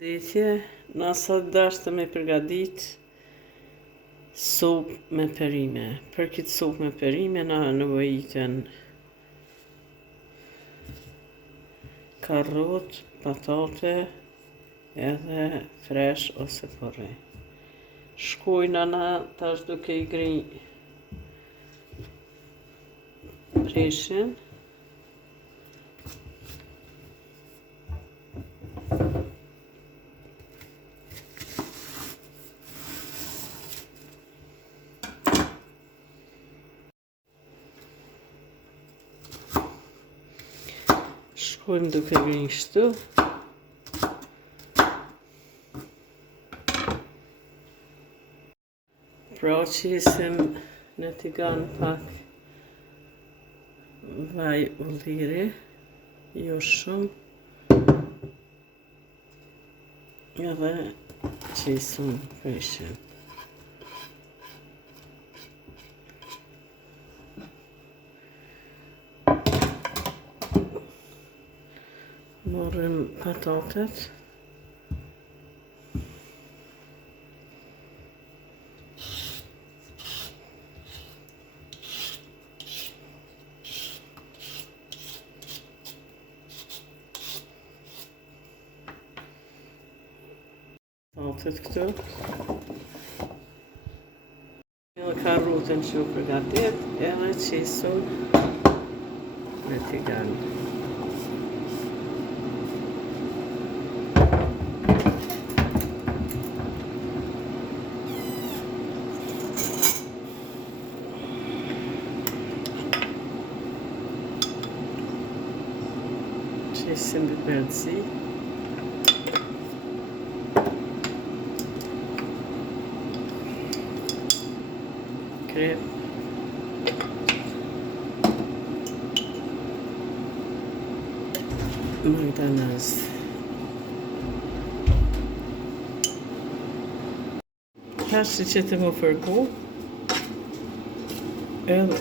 Detje, na sot dashte me përgadit supë me perime. Për këtë supë me perime na nevojiten karrot, patate edhe fresh ose porre. Shkojna na tash duke i gri preshin. Shkojmë duke gri kështu. Pra qisim në tigan pak vaj ulliri, jo shumë, edhe qisim preshin. Morëm patatet. Patatet këtu. Edhe karrotën që u përgatit, edhe qisëm me tigan. Qisim biberci. Krep. Majdanoz. Tash që të më fërgu, edhe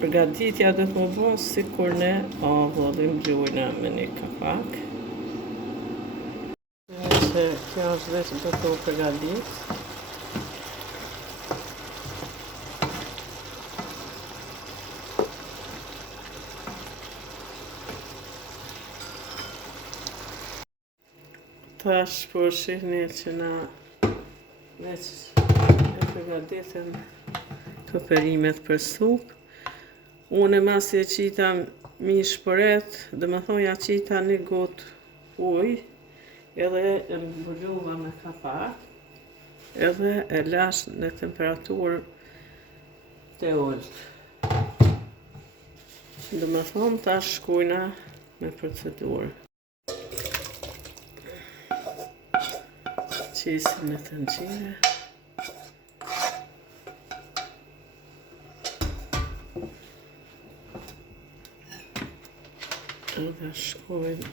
përgatitja do të më bo si kur ne vëllim gjujna me një kapak. Që kjo është dhe që do të më përgatit. Tash po shihni që na veç e përgatitëm të perimet për supë. Unë masi e qita mi shpëret, dhe me thonë ja qita një gotë ujë, edhe e mbuluva me kapak, edhe e lash në temperaturë të ullët. Dhe me thonë tash shkojna me procedurë. Qisim në të nxire. Edhe shkojmë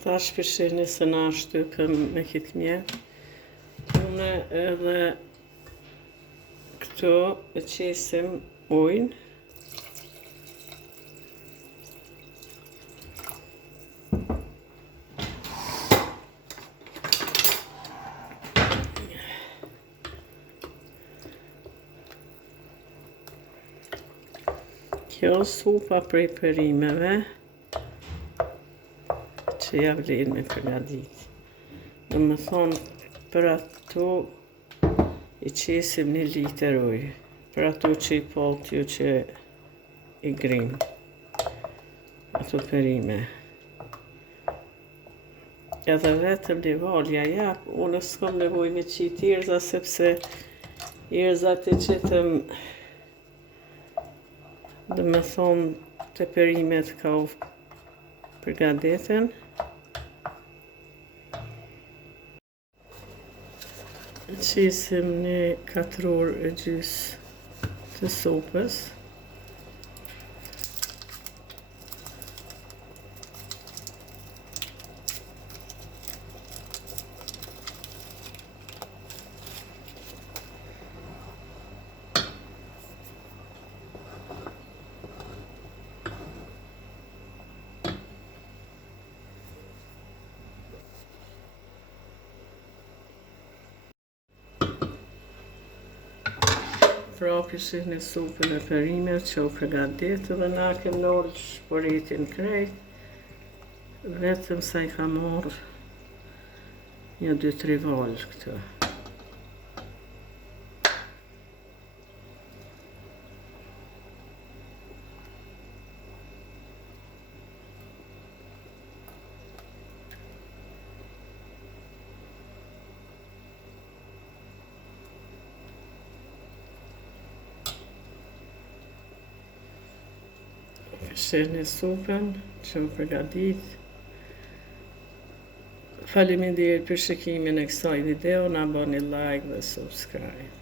tash përshirni se na shtypëm me këtë mjetë. Unë edhe këto e qisim ujnë. Kjo supa prej perimeve që ja vlen me përgadit. Dhe më thonë, për ato i qesim 1 litër ujë. Për ato që i pot ju që i grim. Ato perime. Edhe vetëm livalja jap, unë s'kom nevoj me qitë tjerza sepse Erëzat e qitëm, dhe me thonë të perimet ka u përgadeten. Qisim një 4 orë e gjys të sopës. Prapi shihni supën e perimet që u përgadet dhe na kem nolë shpëritin krejt. Vetëm sa i ka marrë një 2-3 valë këtë. Shihni supën që u përgadit. Faleminderit për shikimin e kësaj video, na bani like dhe subscribe.